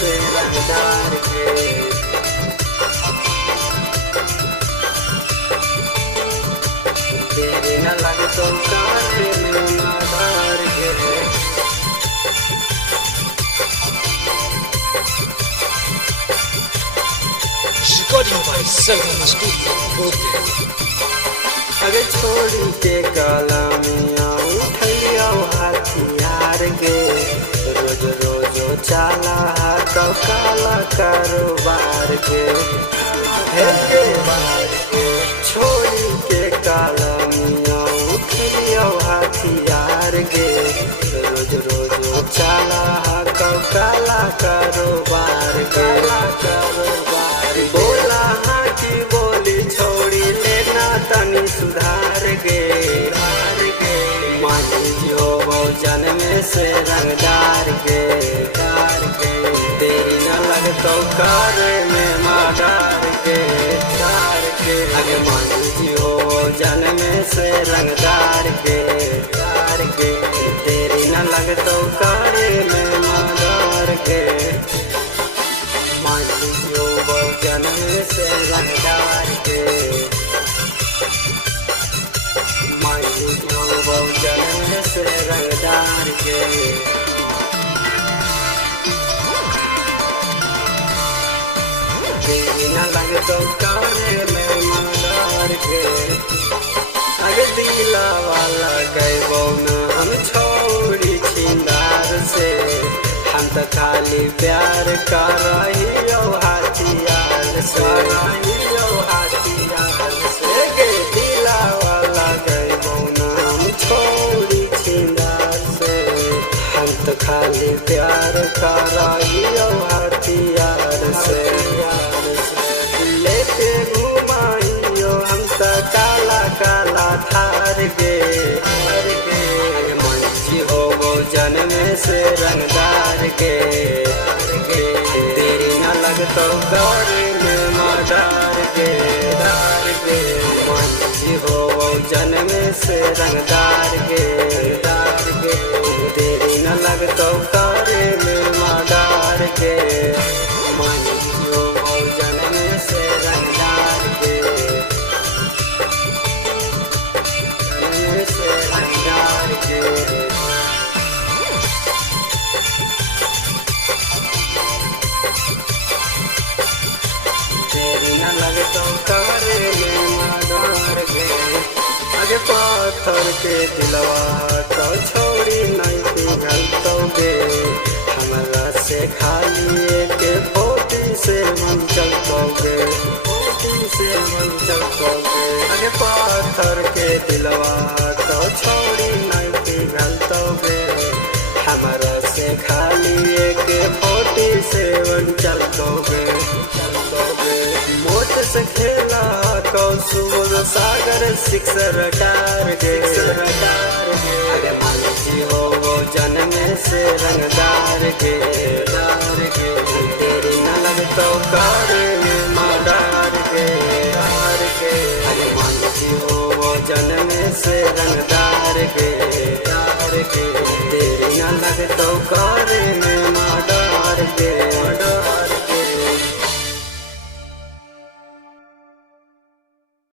से रंगदार के तेरे न लग तो काटे में मादार के Recording by Selvan Studio, Brooklyn. अगर छोड़ी के काला मियाँ उठलिया हथियार के रोज रोज चाला तो काला कारोबार के छोड़ी के काला मियाँ उठलिया हथियार के रोज रोज चाला तो काला कारोबार बोला हाँ की बोली छोड़ी लेना तनी सुधार गे माटी जो जन्म से रंगदार के तेरी न लगतो कार में मादार के अगे माटी जो जन्म से रंगदार के तेरी न लगतो कार में मादार के माटी जो जन्म से रंगदार के माटी जो जन्म से रंगदार के तेरी न लगतो कारे में मादार के अगे दिला वाला गैबो न हम छोड़ी छिंदार से हम तो खाली प्यार कर रही हाथियार से गे दिला वाला गैबो न हम छोड़ी छिंदार से हम तो खाली प्यार कर रही हाथियार से लेके घुमाइयो हम तो काला काला थार गे मंची हो जन्म से रंगदार के तेरी न लगतो कार में मादार के मंची हो जन्म से रंगदार के तेरी न लगतो कार में मादार के मंची हो जन्म से रंगदार के जन्म से रंगदार के तेरी न लगतो कारे में मादार के अगे पाथर के दिलवा तो छोड़ी नहीं पिघलतो गे हमरा से खाली के फोटी से मन चलतो गे अगे पाथर के दिलवा तो छोड़ी नहीं पिघलतो गे हमरा से खाली के फोटी से मन चलतो गे मोट से खेला कौशल सागर सिक्सर डार गे अरे मालची हो जन्म से रंगदार के तेरी न लगतो कार